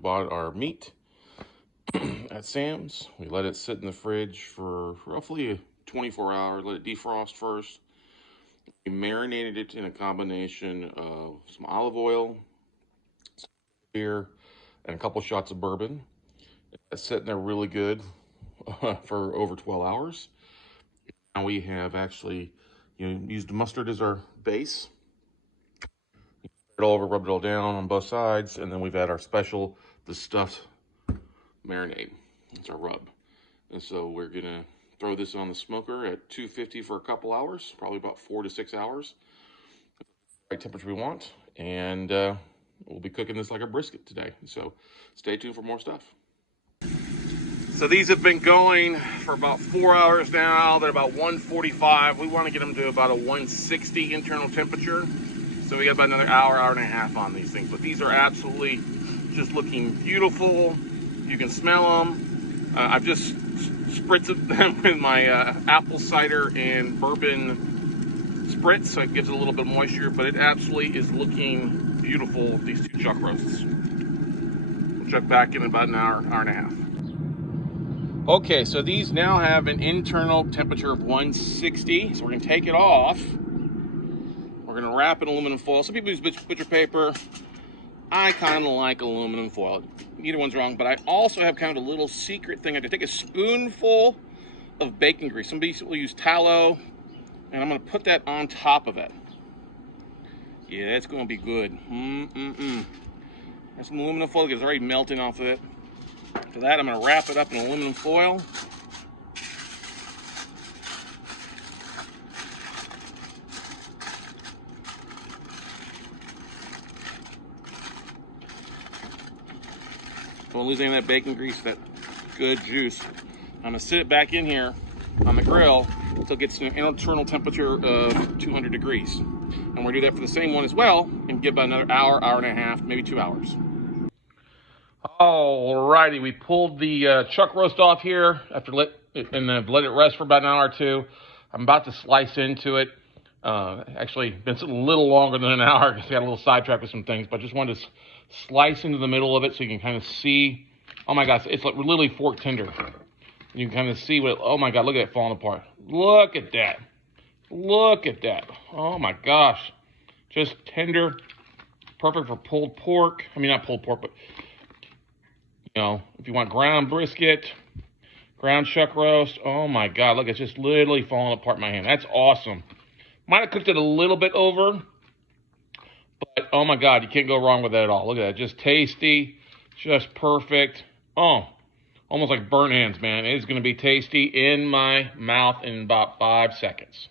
bought our meat at Sam's. We let it sit in the fridge for roughly 24 hours, let it defrost first. We marinated it in a combination of some olive oil, some beer, and a couple shots of bourbon. It's sitting there really good for over 12 hours. Now we have actually used mustard as our base. It all over, rubbed it all down on both sides, and then we've had our special, the stuffed marinade. It's our rub. And so we're gonna throw this on the smoker at 250 for a couple hours, probably about 4 to 6 hours. Right temperature we want, and we'll be cooking this like a brisket today. So stay tuned for more stuff. So these have been going for about 4 hours now. They're about 145. We want to get them to about a 160 internal temperature. So we got about another hour, hour and a half on these things. But these are absolutely just looking beautiful. You can smell them. I've just spritzed them with my apple cider and bourbon spritz, so it gives it a little bit of moisture. But it absolutely is looking beautiful, these two chuck roasts. We'll check back in about an hour, hour and a half. Okay, so these now have an internal temperature of 160. So we're gonna take it off. We're gonna wrap it in aluminum foil. Some people use butcher paper. I kind of like aluminum foil. Neither one's wrong, but I also have kind of a little secret thing. I can take a spoonful of bacon grease. Some people use tallow, and I'm gonna put that on top of it. Yeah, that's gonna be good. That's some aluminum foil because it's already melting off of it. For that, I'm gonna wrap it up in aluminum foil. Don't lose any of that bacon grease, that good juice. I'm gonna sit it back in here on the grill until it gets to an internal temperature of 200 degrees. And we're gonna do that for the same one as well and give about another hour, hour and a half, maybe 2 hours. Alrighty, we pulled the chuck roast off here and I've let it rest for about an hour or two. I'm about to slice into it. Actually, been sitting a little longer than an hour because I got a little sidetracked with some things, but I just wanted to slice into the middle of it so you can kind of see. Oh my gosh, it's like literally fork tender. You can kind of see what. Oh my God, look at it falling apart. Look at that. Look at that. Oh my gosh, just tender, perfect for pulled pork. I mean, not pulled pork, but if you want ground brisket, ground chuck roast. Oh my God, look, it's just literally falling apart in my hand. That's awesome. Might have cooked it a little bit over, but oh my God, you can't go wrong with that at all. Look at that, just tasty, just perfect. Oh, almost like burnt ends, man. It's gonna be tasty in my mouth in about 5 seconds.